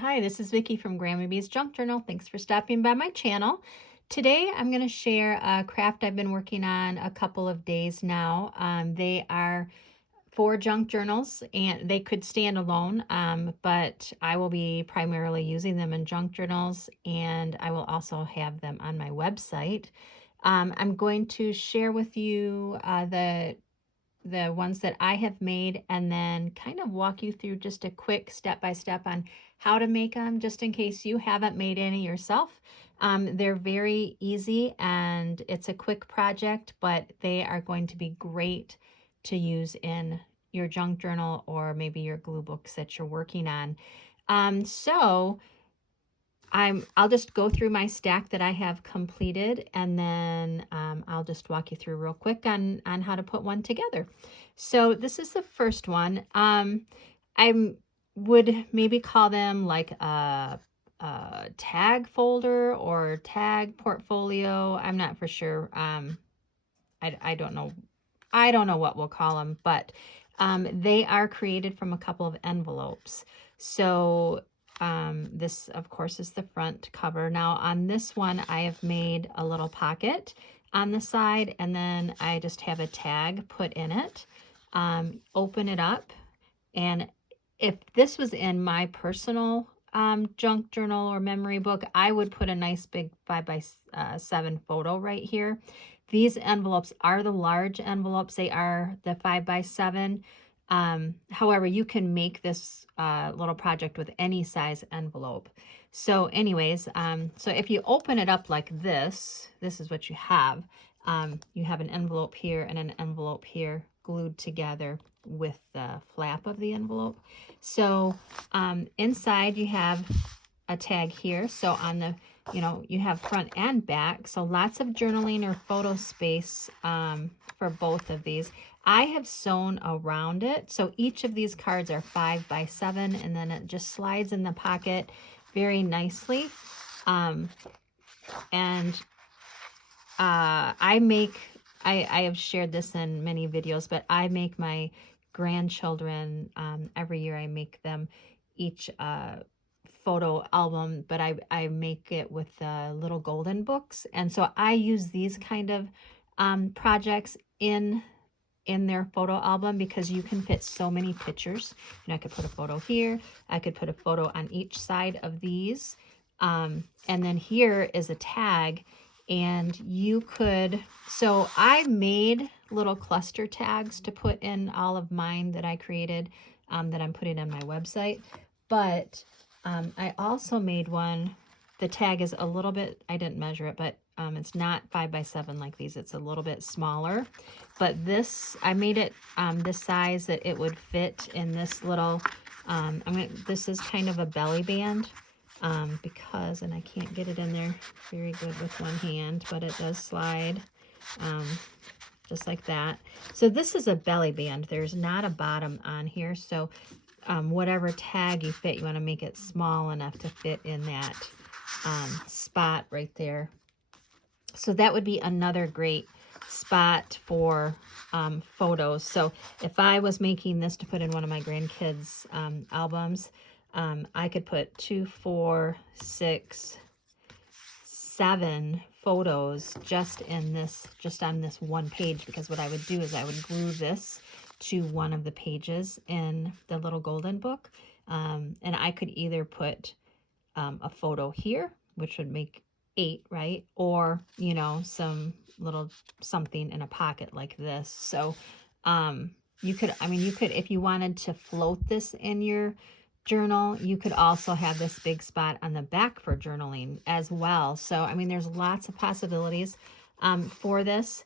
Hi, this is Vicki from Grandma Bee's Junk Journal. Thanks for stopping by my channel. Today I'm going to share a craft I've been working on a couple of days now. They are 4 junk journals and they could stand alone, but I will be primarily using them in junk journals, and I will also have them on my website. I'm going to share with you the ones that I have made, and then kind of walk you through just a quick step-by-step on how to make them, just in case you haven't made any yourself. They're very easy and it's a quick project, but they are going to be great to use in your junk journal or maybe your glue books that you're working on. So I'll just go through my stack that I have completed, and then I'll just walk you through real quick on how to put one together. So this is the first one. I would maybe call them like a tag folder or tag portfolio. I'm not for sure. I don't know. I don't know what we'll call them, but they are created from a couple of envelopes. So this, of course, is the front cover. Now on this one, I have made a little pocket on the side, and then I just have a tag put in it. Open it up, and if this was in my personal junk journal or memory book, I would put a nice big 5x7 photo right here. These envelopes are the large envelopes. They are the 5x7. However, you can make this little project with any size envelope. So anyways, so if you open it up like this is what you have. You have an envelope here and an envelope here glued together with the flap of the envelope. So inside you have a tag here. So on the, you have front and back. So lots of journaling or photo space for both of these. I have sewn around it. So each of these cards are 5x7, and then it just slides in the pocket very nicely. And I have shared this in many videos, but I make my grandchildren, every year I make them each photo album, but I make it with little golden books. And so I use these kind of projects in their photo album because you can fit so many pictures. And I could put a photo here. I could put a photo on each side of these. And then here is a tag, and you could, so I made little cluster tags to put in all of mine that I created, that I'm putting on my website. But I also made one. The tag is a little bit, I didn't measure it, but it's not 5x7 like these. It's a little bit smaller. But this, I made it this size that it would fit in this little, this is kind of a belly band, because, and I can't get it in there very good with one hand, but it does slide just like that. So this is a belly band. There's not a bottom on here. So whatever tag you fit, you want to make it small enough to fit in that spot right there. So that would be another great spot for photos. So if I was making this to put in one of my grandkids' albums, I could put 2, 4, 6, 7 photos just on this one page, because what I would do is I would glue this to one of the pages in the little golden book, and I could either put a photo here, which would make 8, right? Or, some little something in a pocket like this. So you could, if you wanted to float this in your journal, you could also have this big spot on the back for journaling as well. So, there's lots of possibilities for this.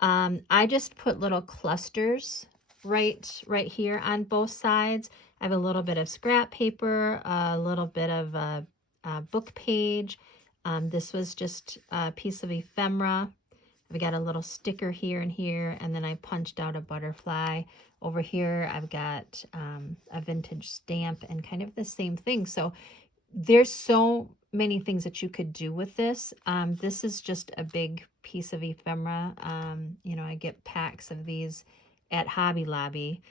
I just put little clusters right here on both sides. I have a little bit of scrap paper, a little bit of a book page. This was just a piece of ephemera. I've got a little sticker here and here, and then I punched out a butterfly. Over here, I've got a vintage stamp and kind of the same thing. So there's so many things that you could do with this. This is just a big piece of ephemera. I get packs of these at Hobby Lobby,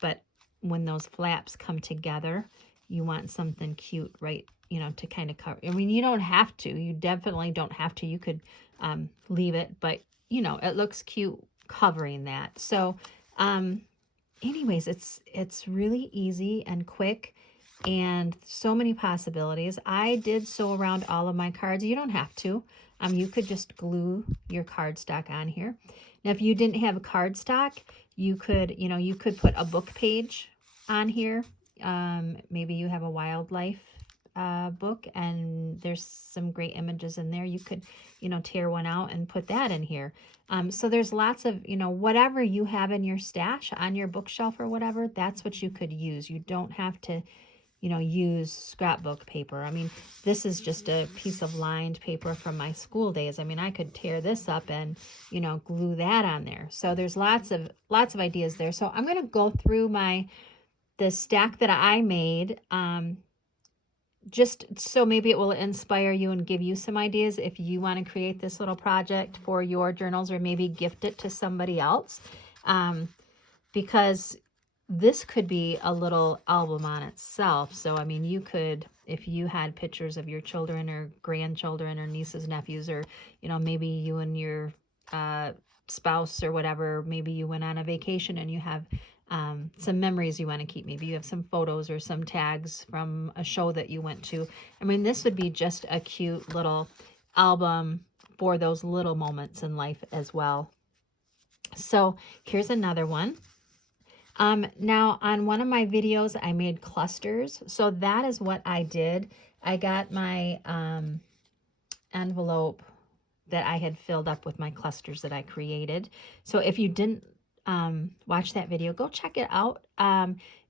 but when those flaps come together, you want something cute, right, you know, to kind of cover. I mean, you don't have to. You definitely don't have to. You could leave it, but, you know, it looks cute covering that. So, anyways, it's really easy and quick and so many possibilities. I did sew around all of my cards. You don't have to. You could just glue your cardstock on here. Now, if you didn't have a cardstock, you could, you know, you could put a book page on here. Maybe you have a wildlife book and there's some great images in there. You could, you know, tear one out and put that in here. So there's lots of, you know, whatever you have in your stash on your bookshelf or whatever, that's what you could use. You don't have to, you know, use scrapbook paper. I mean, this is just a piece of lined paper from my school days. I mean, I could tear this up and, you know, glue that on there. So there's lots of ideas there. So I'm going to go through the stack that I made, just so maybe it will inspire you and give you some ideas if you want to create this little project for your journals, or maybe gift it to somebody else. Because this could be a little album on itself. So, I mean, you could, if you had pictures of your children or grandchildren or nieces, nephews, or, you know, maybe you and your spouse or whatever, maybe you went on a vacation and you have some memories you want to keep. Maybe you have some photos or some tags from a show that you went to. I mean, this would be just a cute little album for those little moments in life as well. So here's another one. Now on one of my videos, I made clusters. So that is what I did. I got my envelope that I had filled up with my clusters that I created. So if you didn't watch that video, go check it out.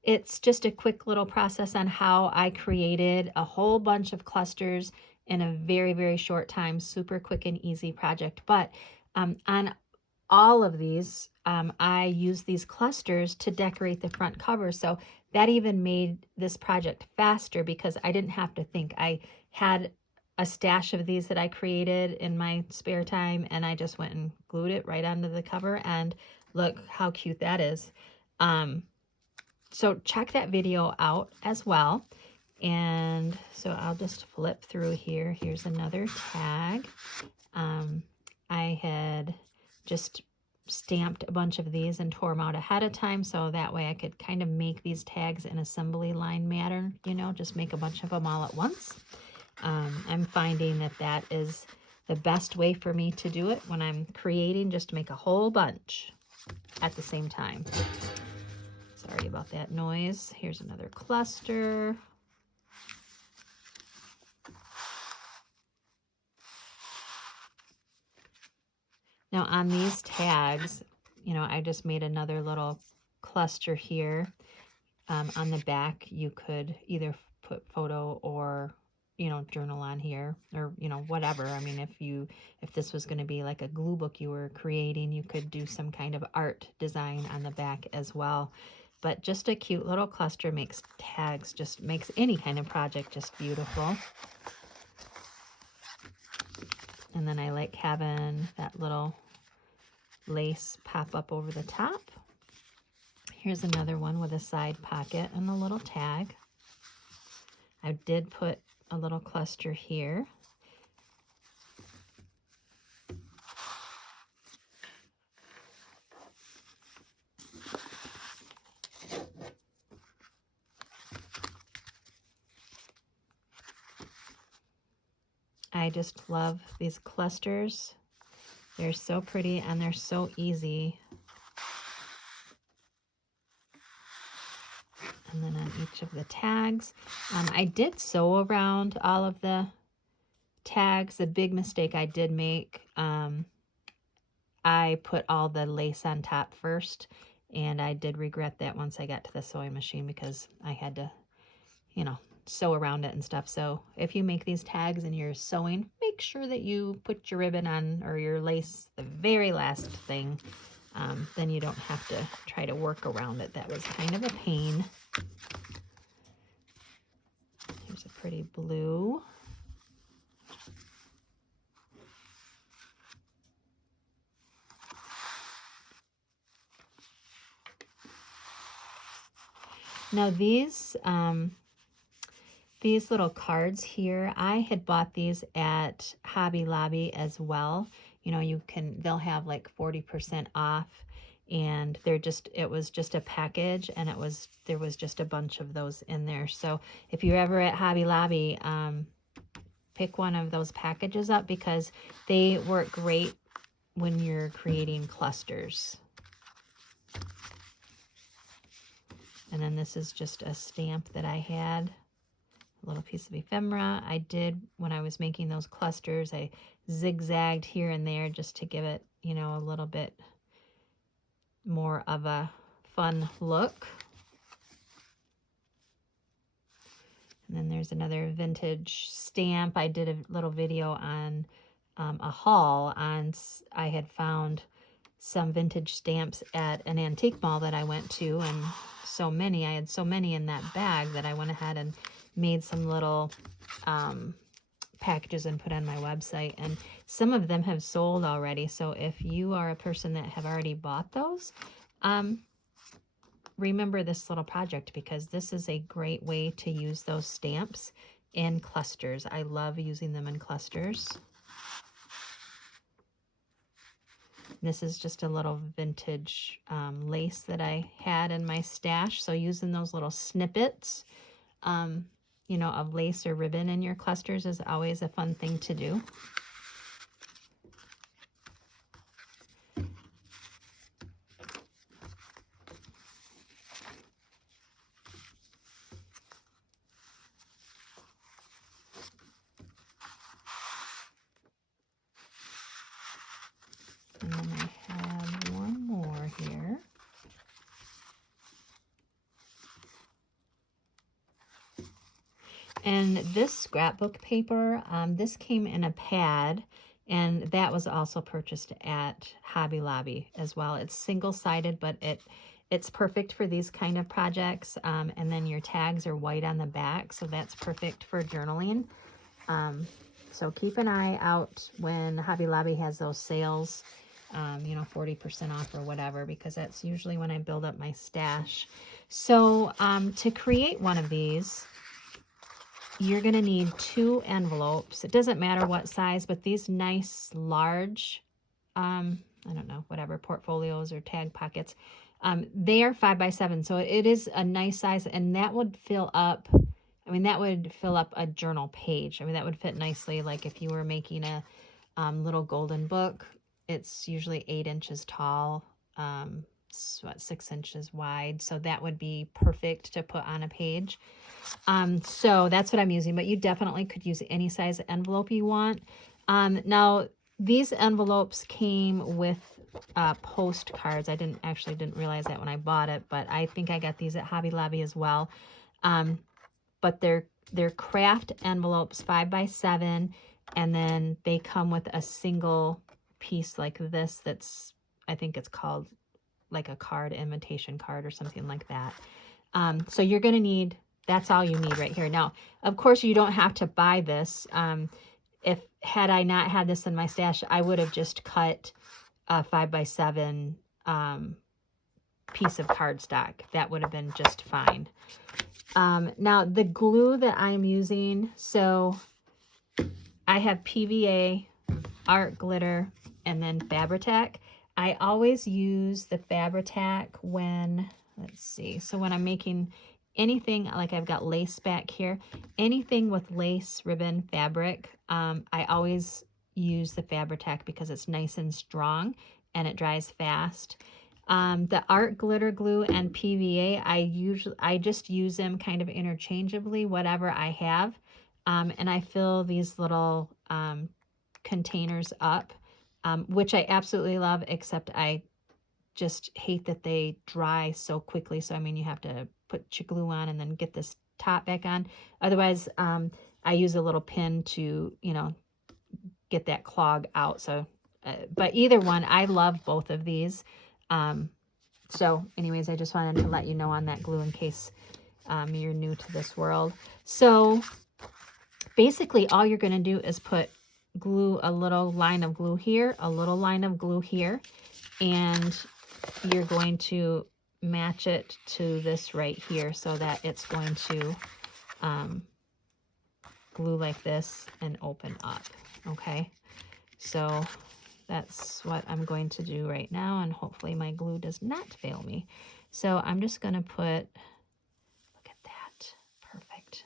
It's just a quick little process on how I created a whole bunch of clusters in a very, very short time. Super quick and easy project. But on all of these, I use these clusters to decorate the front cover. So that even made this project faster because I didn't have to think. I had a stash of these that I created in my spare time, and I just went and glued it right onto the cover, and look how cute that is. So check that video out as well. And so I'll just flip through here. Here's another tag. I had just stamped a bunch of these and tore them out ahead of time, so that way I could kind of make these tags in assembly line manner, you know, just make a bunch of them all at once. I'm finding that that is the best way for me to do it when I'm creating, just to make a whole bunch at the same time. Sorry about that noise. Here's another cluster. Now on these tags, you know, I just made another little cluster here. On the back, you could either put photo or, you know, journal on here, or, you know, whatever. I mean, if this was going to be like a glue book you were creating, you could do some kind of art design on the back as well. But just a cute little cluster makes tags, just makes any kind of project just beautiful. And then I like having that little lace pop up over the top. Here's another one with a side pocket and a little tag. I did put a little cluster here. I just love these clusters. They're so pretty and they're so easy. And then on each of the tags, I did sew around all of the tags. The big mistake I did make, I put all the lace on top first, and I did regret that once I got to the sewing machine because I had to, you know, sew around it and stuff. So if you make these tags and you're sewing, make sure that you put your ribbon on, or your lace, the very last thing. Then you don't have to try to work around it. That was kind of a pain. Here's a pretty blue. Now these these little cards here, I had bought these at Hobby Lobby as well. You know, they'll have like 40% off, and it was just a package, and there was just a bunch of those in there. So if you're ever at Hobby Lobby, pick one of those packages up because they work great when you're creating clusters. And then this is just a stamp that I had. A little piece of ephemera. I did, when I was making those clusters, I zigzagged here and there just to give it, you know, a little bit more of a fun look. And then there's another vintage stamp. I did a little video on a haul on, I had found some vintage stamps at an antique mall that I went to, and I had so many in that bag that I went ahead and made some little packages and put on my website, and some of them have sold already. So if you are a person that have already bought those, remember this little project, because this is a great way to use those stamps in clusters. I love using them in clusters. This is just a little vintage lace that I had in my stash. So using those little snippets, you know, of lace or ribbon in your clusters is always a fun thing to do. And then I have one more here. And this scrapbook paper, this came in a pad, and that was also purchased at Hobby Lobby as well. It's single-sided, but it's perfect for these kind of projects. And then your tags are white on the back, so that's perfect for journaling. So keep an eye out when Hobby Lobby has those sales, you know, 40% off or whatever, because that's usually when I build up my stash. So to create one of these, you're going to need 2 envelopes. It doesn't matter what size, but these nice large, I don't know, whatever, portfolios or tag pockets, they are 5x7. So it is a nice size, and that would fill up, I mean, that would fill up a journal page. I mean, that would fit nicely. Like if you were making a little golden book, it's usually 8 inches tall, 6 inches wide. So that would be perfect to put on a page. So that's what I'm using, but you definitely could use any size envelope you want. Now these envelopes came with postcards. I didn't realize that when I bought it, but I think I got these at Hobby Lobby as well. But they're craft envelopes, 5x7, and then they come with a single piece like this. I think it's called like a card, invitation card or something like that. So you're going to need, that's all you need right here. Now, of course, you don't have to buy this. Had I not had this in my stash, I would have just cut a 5x7 piece of cardstock. That would have been just fine. Now, the glue that I'm using, so I have PVA, art glitter, and then Fabri-Tac. I always use the Fabri-Tac when, let's see, so when I'm making anything, like I've got lace back here, anything with lace, ribbon, fabric, I always use the Fabri-Tac because it's nice and strong and it dries fast. The art glitter glue and PVA, I just use them kind of interchangeably, whatever I have. And I fill these little containers up, which I absolutely love, except I just hate that they dry so quickly. So, I mean, you have to put your glue on and then get this top back on. Otherwise, I use a little pin to, you know, get that clog out. So, but either one, I love both of these. So anyways, I just wanted to let you know on that glue in case you're new to this world. So basically all you're going to do is put glue, a little line of glue here, a little line of glue here, and you're going to match it to this right here so that it's going to glue like this and open up, okay? So that's what I'm going to do right now, and hopefully my glue does not fail me. So I'm just going to put, look at that, perfect.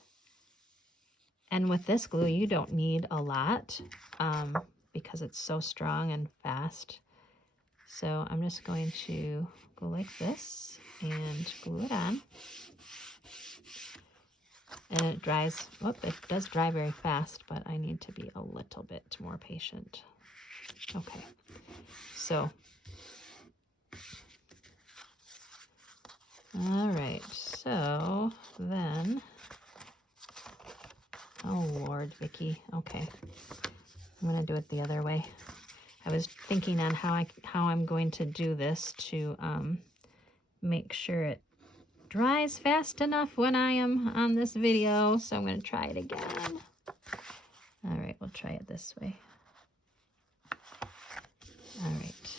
And with this glue, you don't need a lot because it's so strong and fast. So I'm just going to go like this and glue it on. And it dries, whoop, it does dry very fast, but I need to be a little bit more patient. Okay, so, all right, so then, oh Lord, Vicky, okay, I'm gonna do it the other way. I was thinking on how I'm going to do this to make sure it dries fast enough when I am on this video, so I'm gonna try it again. All right, we'll try it this way. All right,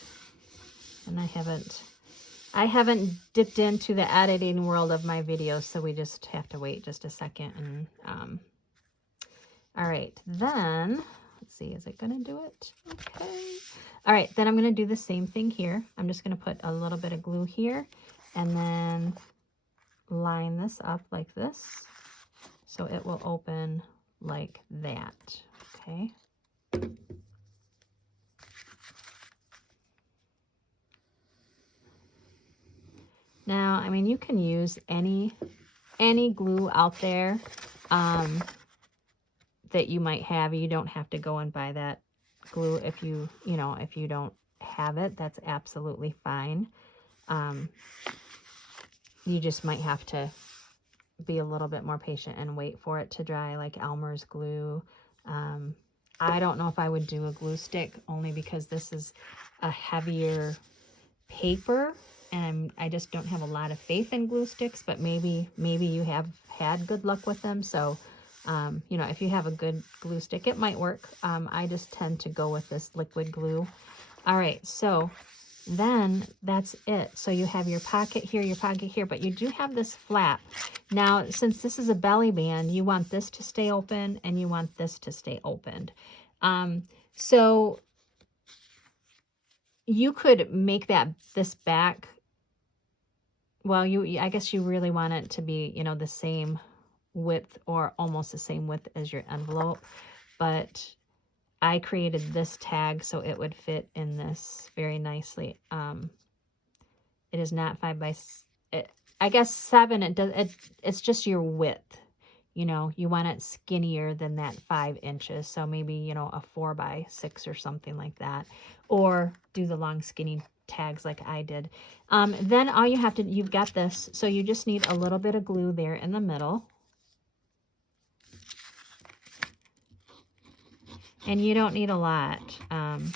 and I haven't dipped into the editing world of my videos, so we just have to wait just a second. And all right, then let's see, is it gonna do it? Okay. All right, then I'm gonna do the same thing here. I'm just gonna put a little bit of glue here and then line this up like this so it will open like that. Okay. Now, I mean, you can use any glue out there that you might have. You don't have to go and buy that glue if you don't have it. That's absolutely fine. You just might have to be a little bit more patient and wait for it to dry, like Elmer's glue. I don't know if I would do a glue stick, only because this is a heavier paper, and I just don't have a lot of faith in glue sticks, but maybe you have had good luck with them. So, you know, if you have a good glue stick, it might work. I just tend to go with this liquid glue. All right, so then that's it. So you have your pocket here, but you do have this flap. Now, since this is a belly band, you want this to stay open and you want this to stay opened. So you could make this back, well, I guess you really want it to be, you know, the same width or almost the same width as your envelope, but I created this tag so it would fit in this very nicely. It is not 5 by, I guess 7. It's just your width. You know, you want it skinnier than that 5 inches. So maybe, you know, a 4 by 6 or something like that, or do the long skinny tags like I did. Then all you have to, you've got this. So you just need a little bit of glue there in the middle. And you don't need a lot. And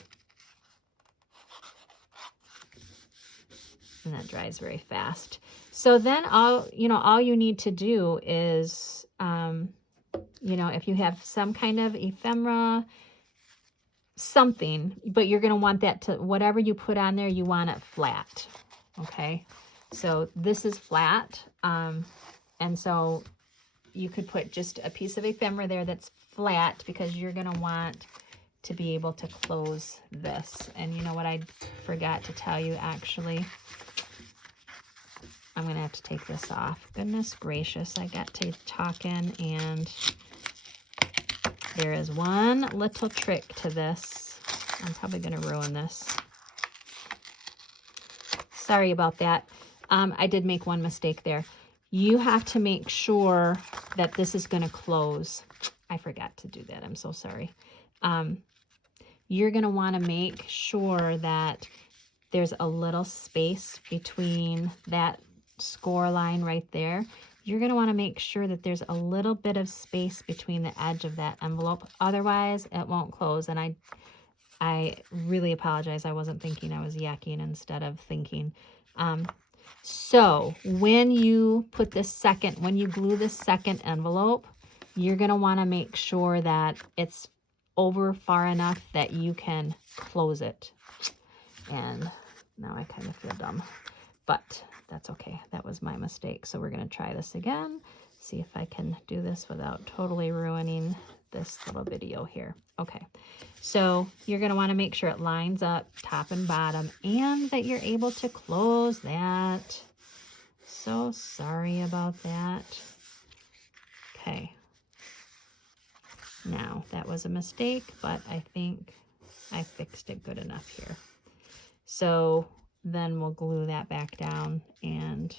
that dries very fast. So then all you need to do is, you know, if you have some kind of ephemera, something, but you're going to want that to, whatever you put on there, you want it flat. Okay. So this is flat. And so you could put just a piece of ephemera there that's flat, because you're going to want to be able to close this. And you know what I forgot to tell you, actually? I'm going to have to take this off. Goodness gracious, I got to talking, and there is one little trick to this. I'm probably going to ruin this. Sorry about that. I did make one mistake there. You have to make sure that this is going to close. I forgot to do that. I'm so sorry. You're going to want to make sure that there's a little space between that score line right there. You're going to want to make sure that there's a little bit of space between the edge of that envelope. Otherwise, it won't close. And I really apologize. I wasn't thinking, I was yakking instead of thinking. So when you put this when you glue this second envelope, you're going to want to make sure that it's over far enough that you can close it. And now I kind of feel dumb, but that's okay. That was my mistake. So we're going to try this again. See if I can do this without totally ruining this little video here. Okay, so you're going to want to make sure it lines up top and bottom and that you're able to close that. So sorry about that. Okay. Now, that was a mistake, but I think I fixed it good enough here. So then we'll glue that back down, and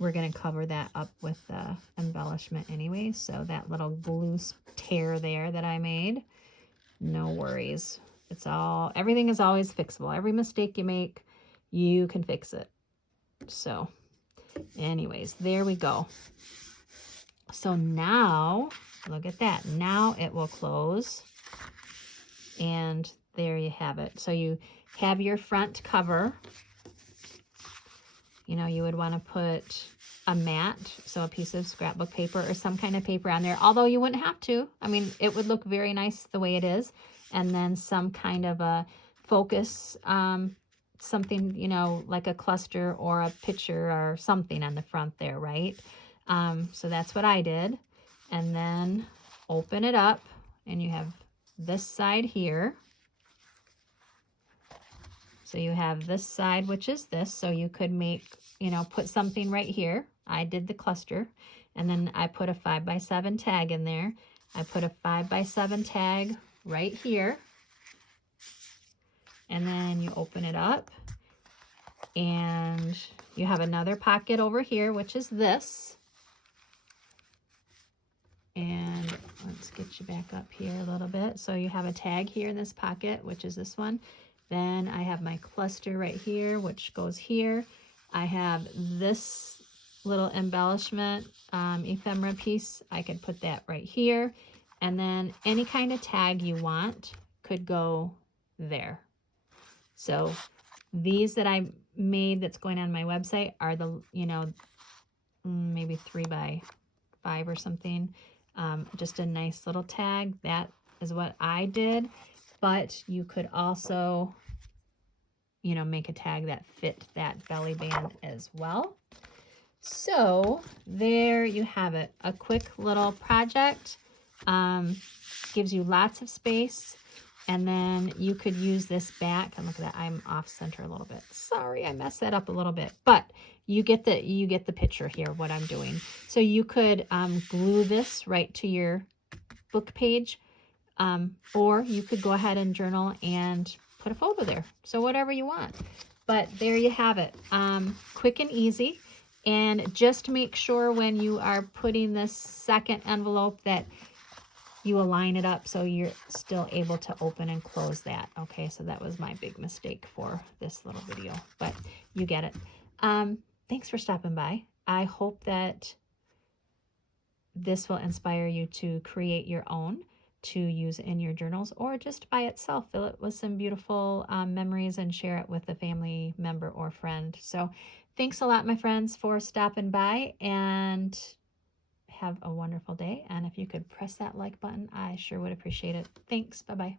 we're going to cover that up with the embellishment anyway. So that little glue tear there that I made, no worries. It's all, everything is always fixable. Every mistake you make, you can fix it. So anyways, there we go. So now, look at that. Now it will close. And there you have it. So you have your front cover. You know, you would want to put a mat, so a piece of scrapbook paper or some kind of paper on there, although you wouldn't have to. I mean, it would look very nice the way it is. And then some kind of a focus, something, you know, like a cluster or a picture or something on the front there, right? So that's what I did. And then open it up, and you have this side here. So you have this side, which is this. So you could make, you know, put something right here. I did the cluster, and then I put a 5x7 tag in there. I put a 5x7 tag right here. And then you open it up, and you have another pocket over here, which is this. And let's get you back up here a little bit. So you have a tag here in this pocket, which is this one. Then I have my cluster right here, which goes here. I have this little embellishment ephemera piece. I could put that right here. And then any kind of tag you want could go there. So these that I made that's going on my website are the, you know, maybe 3x5 or something. Just a nice little tag. That is what I did. But you could also, you know, make a tag that fit that belly band as well. So there you have it. A quick little project. Gives you lots of space. And then you could use this back. And look at that, I'm off center a little bit. Sorry, I messed that up a little bit. But you get the picture here, what I'm doing. So you could glue this right to your book page. Or you could go ahead and journal and put a photo there. So whatever you want. But there you have it. Quick and easy. And just make sure when you are putting this second envelope that you align it up so you're still able to open and close that. Okay, so that was my big mistake for this little video, but you get it. Thanks for stopping by. I hope that this will inspire you to create your own to use in your journals, or just by itself, fill it with some beautiful memories and share it with a family member or friend. So thanks a lot, my friends, for stopping by, and have a wonderful day. And if you could press that like button, I sure would appreciate it. Thanks. Bye-bye.